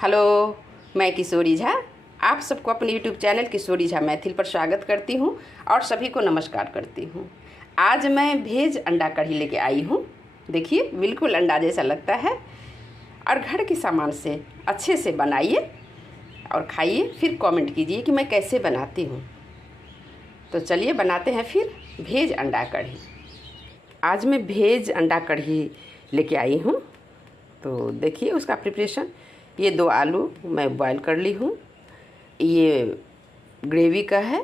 Hello, मैं किशोरी झा आप सबको अपने यूट्यूब चैनल किशोरी झा मैथिल पर स्वागत करती हूं और सभी को नमस्कार करती हूं। आज मैं वेज अंडा कढ़ी लेके आई हूं। देखिए, बिल्कुल अंडा जैसा लगता है और घर के सामान से अच्छे से बनाइए और खाइए, फिर कमेंट कीजिए कि मैं कैसे बनाती हूं। तो चलिए बनाते हैं फिर वेज अंडा कढ़ी। आज मैं वेज अंडा कढ़ी लेके आई हूं। तो देखिए उसका प्रिपरेशन। ये 2 आलू मैं बॉईल कर ली हूँ। ये ग्रेवी का है,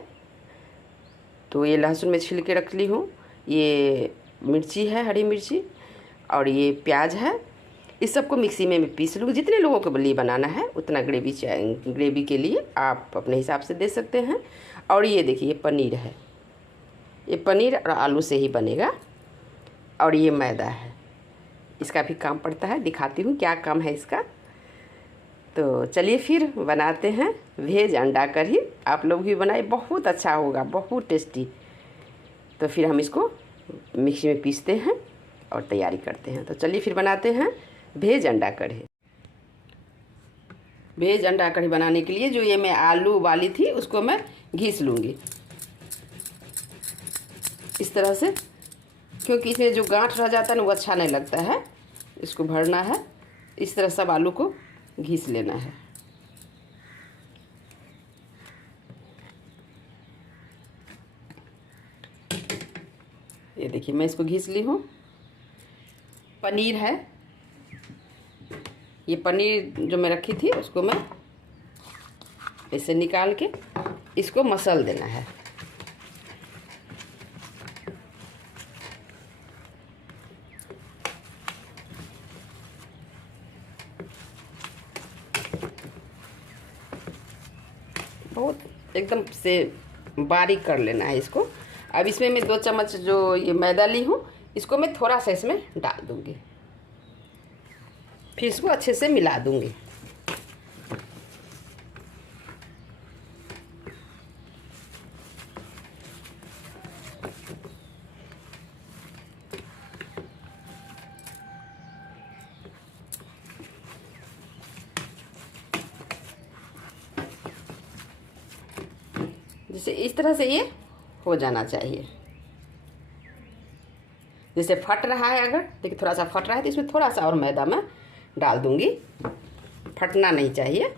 तो ये लहसुन में छिल के रख ली हूँ। ये मिर्ची है, हरी मिर्ची, और ये प्याज है। इस सबको मिक्सी में मैं पीस लूँगी। जितने लोगों के लिए बनाना है उतना ग्रेवी के लिए आप अपने हिसाब से दे सकते हैं। और ये देखिए पनीर है, ये पनीर और आलू से ही बनेगा। और ये मैदा है, इसका भी काम पड़ता है। दिखाती हूँ क्या काम है इसका। तो चलिए फिर बनाते हैं वेज अंडा कढ़ी। आप लोग भी बनाए, बहुत अच्छा होगा, बहुत टेस्टी। तो फिर हम इसको मिक्सी में पीसते हैं और तैयारी करते हैं। तो चलिए फिर बनाते हैं वेज अंडा कढ़ी। वेज अंडा कढ़ी बनाने के लिए जो ये मैं आलू उबाली थी उसको मैं घिस लूँगी इस तरह से, क्योंकि इसमें जो गांठ रह जाता है ना वो अच्छा नहीं लगता है। इसको भरना है, इस तरह सब आलू को घिस लेना है। ये देखिए मैं इसको घिस ली हूँ। पनीर है, ये पनीर जो मैं रखी थी उसको मैं ऐसे निकाल के इसको मसल देना है। बहुत एकदम से बारीक कर लेना है इसको। अब इसमें मैं 2 चम्मच जो ये मैदा ली हूँ इसको मैं थोड़ा सा इसमें डाल दूँगी, फिर इसको अच्छे से मिला दूँगी। जैसे इस तरह से ये हो जाना चाहिए। जैसे फट रहा है, अगर देखिए थोड़ा सा फट रहा है तो इसमें थोड़ा सा और मैदा मैं डाल दूंगी। फटना नहीं चाहिए।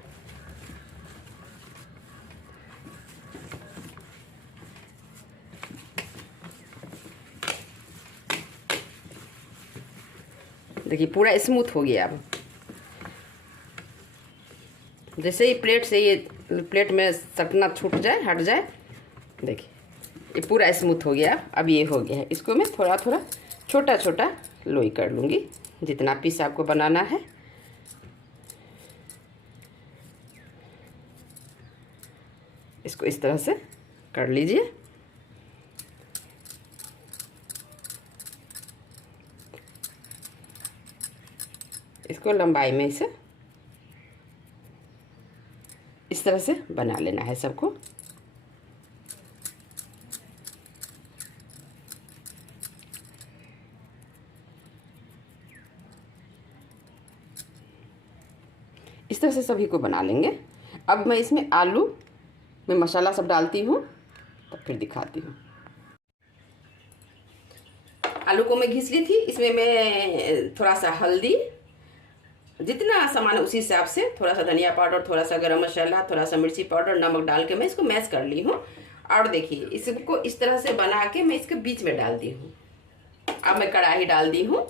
देखिए पूरा स्मूथ हो गया। अब जैसे ही प्लेट में सटना छूट जाए, हट जाए, देखिए ये पूरा स्मूथ हो गया। अब ये हो गया है। इसको मैं थोड़ा थोड़ा छोटा छोटा लोई कर लूँगी, जितना पीस आपको बनाना है। इसको इस तरह से कर लीजिए। इसको लंबाई में इसे इस तरह से बना लेना है सबको। इस तरह से सभी को बना लेंगे। अब मैं इसमें आलू में मसाला सब डालती हूँ, तब फिर दिखाती हूँ। आलू को मैं घिस ली थी। इसमें मैं थोड़ा सा हल्दी, जितना सामान है उसी हिसाब से, थोड़ा सा धनिया पाउडर, थोड़ा सा गरम मसाला, थोड़ा सा मिर्ची पाउडर, नमक डाल के मैं इसको मैश कर ली हूँ। और देखिए इसको इस तरह से बना के मैं इसके बीच में डाल दी हूँ। अब मैं कढ़ाई डाल दी हूँ।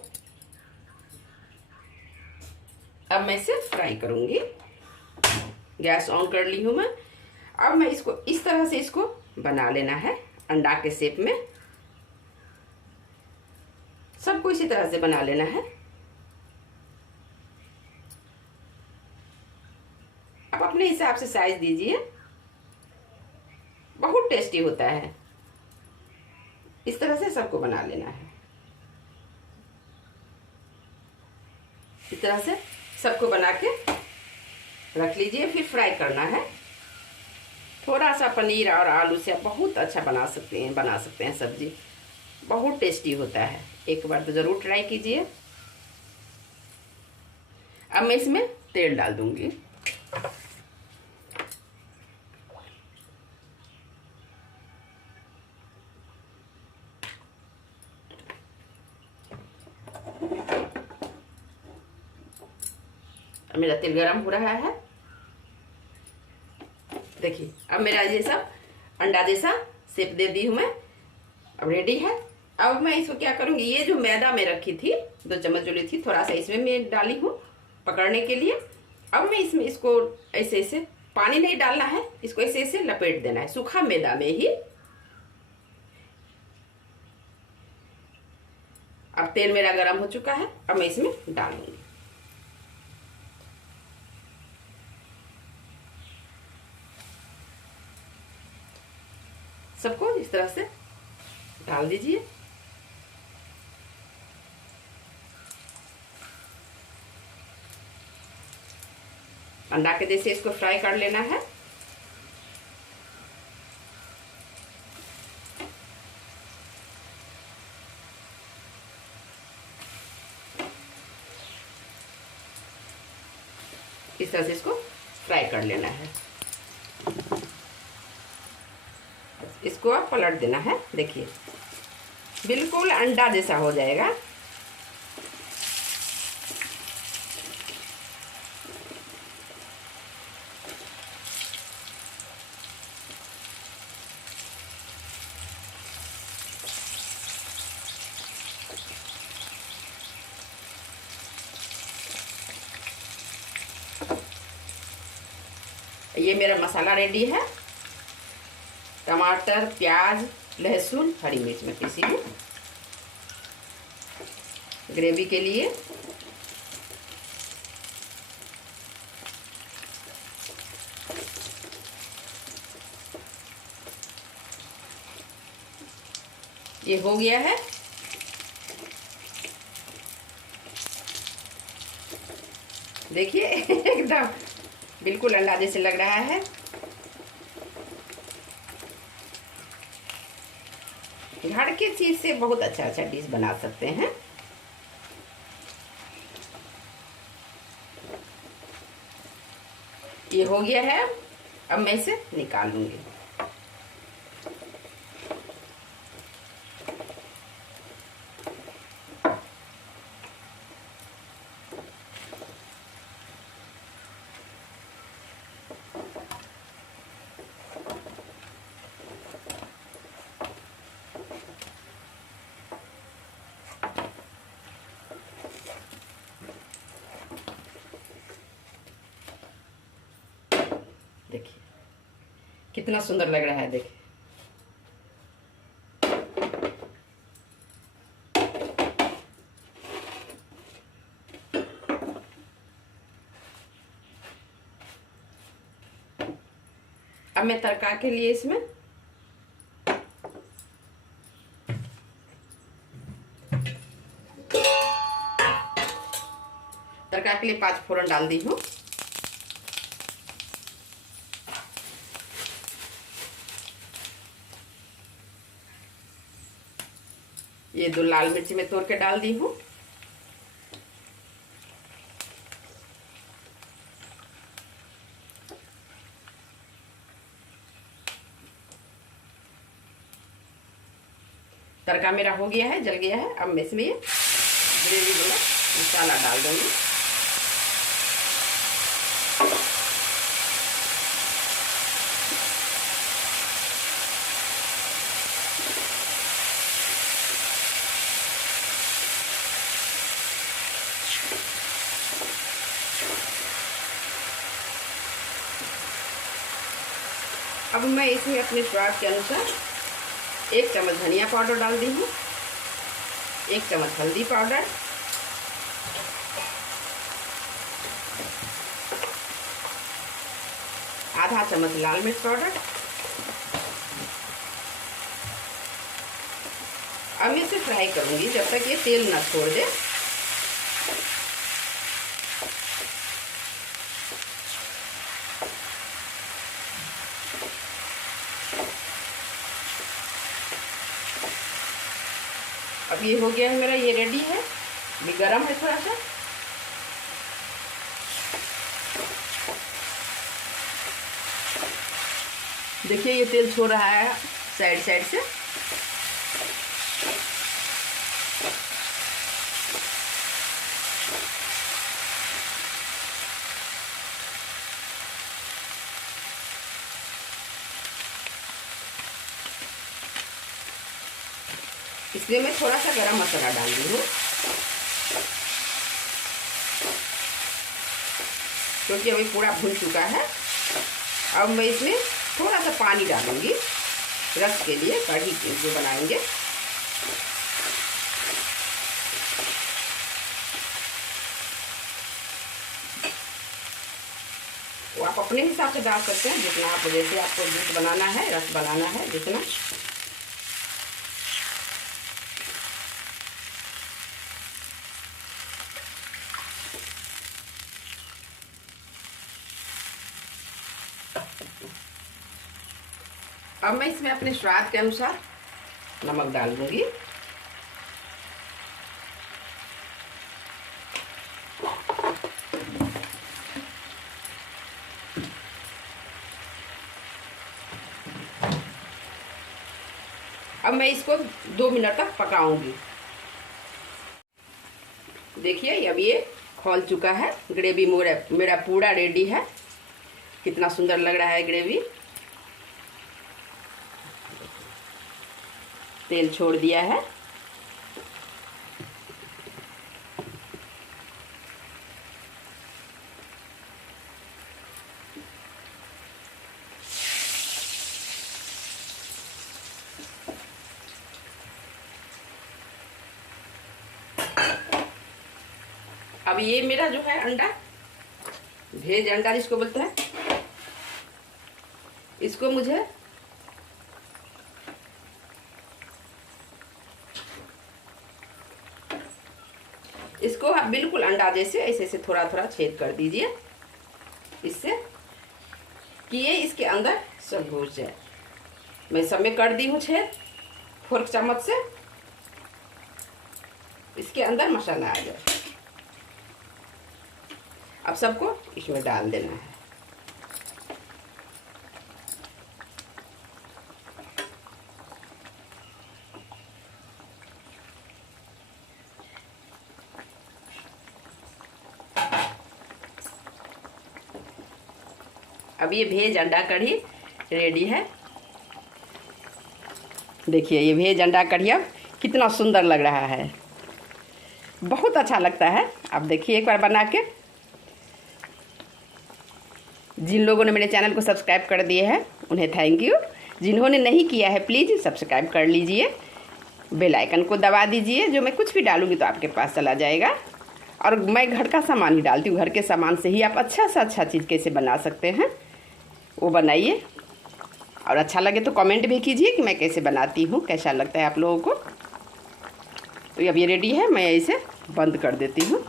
अब मैं इसे फ्राई करूँगी। गैस ऑन कर ली हूँ मैं। अब मैं इसको इस तरह से इसको बना लेना है अंडा के शेप में। सबको इसी तरह से बना लेना है। आप अपने हिसाब से साइज दीजिए, बहुत टेस्टी होता है। इस तरह से सबको बना लेना है। इस तरह से सबको बना के रख लीजिए, फिर फ्राई करना है। थोड़ा सा पनीर और आलू से आप बहुत अच्छा बना सकते हैं सब्जी, बहुत टेस्टी होता है। एक बार तो ज़रूर ट्राई कीजिए। अब मैं इसमें तेल डाल दूंगी। अब मेरा तेल गरम हो रहा है। देखिए अब मेरा ये सब अंडा जैसा शेप दे दी हूँ मैं, अब रेडी है। अब मैं इसको क्या करूँगी, ये जो मैदा में रखी थी 2 चम्मच जो ली थी, थोड़ा सा इसमें मैं डाली हूँ पकड़ने के लिए। अब मैं इसमें इसको ऐसे ऐसे, पानी नहीं डालना है, इसको ऐसे ऐसे लपेट देना है सूखा मैदा में ही। अब तेल मेरा गरम हो चुका है, अब मैं इसमें डालूंगी। सबको इस तरह से डाल दीजिए। अंडा के जैसे इसको फ्राई कर लेना है। इस तरह से इसको फ्राई कर लेना है। इसको आप पलट देना है। देखिए बिल्कुल अंडा जैसा हो जाएगा। ये मेरा मसाला रेडी है। टमाटर, प्याज, लहसुन, हरी मिर्च में पीसी हूँ ग्रेवी के लिए। ये हो गया है। देखिए एकदम बिल्कुल अंडा जैसे लग रहा है। घर की चीज से बहुत अच्छा अच्छा डिश बना सकते हैं। ये हो गया है, अब मैं इसे निकालूंगी। देखिए कितना सुंदर लग रहा है। देखिए अब मैं तड़का के लिए इसमें तड़का के लिए 5 फोरन डाल दी हूँ। ये 2 लाल मिर्ची में तोड़ के डाल दी हूँ। तड़का मेरा हो गया है, जल गया है। अब मैं इसमें ग्रेवी वाला मसाला डाल दूंगी। अब मैं इसमें अपने स्वाद के अनुसार 1 चम्मच धनिया पाउडर डाल दी हूँ, 1 चम्मच हल्दी पाउडर, आधा चम्मच लाल मिर्च पाउडर। अब इसे फ्राई करूंगी जब तक ये तेल ना छोड़ दे। अब ये हो गया है मेरा, ये रेडी है। भी गरम है थोड़ा सा। देखिए ये तेल छोड़ रहा है साइड साइड से। इसलिए मैं थोड़ा सा गरम मसाला डाल रही हूँ, क्योंकि अभी पूरा भुन चुका है। अब मैं इसमें थोड़ा सा पानी डालूंगी रस के लिए, कढ़ी जो बनाएंगे। वो आप अपने हिसाब से डाल सकते हैं, जितना आप, जैसे आपको जूस बनाना है, रस बनाना है जितना। अब मैं इसमें अपने स्वाद के अनुसार नमक डाल दूंगी। अब मैं इसको 2 मिनट तक पकाऊंगी। देखिए अब ये खौल चुका है, ग्रेवी मेरा पूरा रेडी है। कितना सुंदर लग रहा है ग्रेवी। तेल छोड़ दिया है। अब ये मेरा जो है अंडा, भेज अंडा जिसको बोलते हैं, इसको मुझे आप बिल्कुल अंडा जैसे ऐसे ऐसे थोड़ा थोड़ा छेद कर दीजिए, इससे कि ये इसके अंदर सब घुस जाए। मैं सब में कर दी हूँ छेद फोर्क चम्मच से, इसके अंदर मसाला आ जाए। अब सबको इसमें डाल देना है। अब ये भेज अंडा कढ़ी रेडी है। देखिए ये भेज अंडा कढ़ी अब कितना सुंदर लग रहा है, बहुत अच्छा लगता है। अब देखिए एक बार बना के। जिन लोगों ने मेरे चैनल को सब्सक्राइब कर दिए हैं उन्हें थैंक यू। जिन्होंने नहीं किया है प्लीज़ सब्सक्राइब कर लीजिए, बेल आइकन को दबा दीजिए। जो मैं कुछ भी डालूँगी तो आपके पास चला जाएगा। और मैं घर का सामान ही डालती हूँ, घर के सामान से ही आप अच्छा से अच्छा चीज़ कैसे बना सकते हैं वो बनाइए। और अच्छा लगे तो कमेंट भी कीजिए कि मैं कैसे बनाती हूँ, कैसा लगता है आप लोगों को। तो अब ये रेडी है, मैं इसे बंद कर देती हूँ।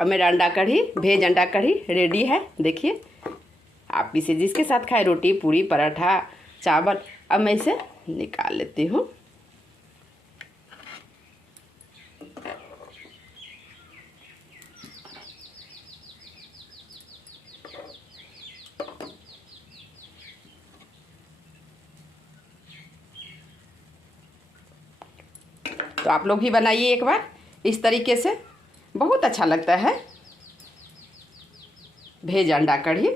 अब मेरा अंडा कढ़ी, भेज अंडा कढ़ी रेडी है। देखिए आप इसे जिसके साथ खाए, रोटी, पूरी, पराठा, चावल। अब मैं इसे निकाल लेती हूँ। तो आप लोग भी बनाइए एक बार इस तरीके से, बहुत अच्छा लगता है भेज अंडा कढ़ी।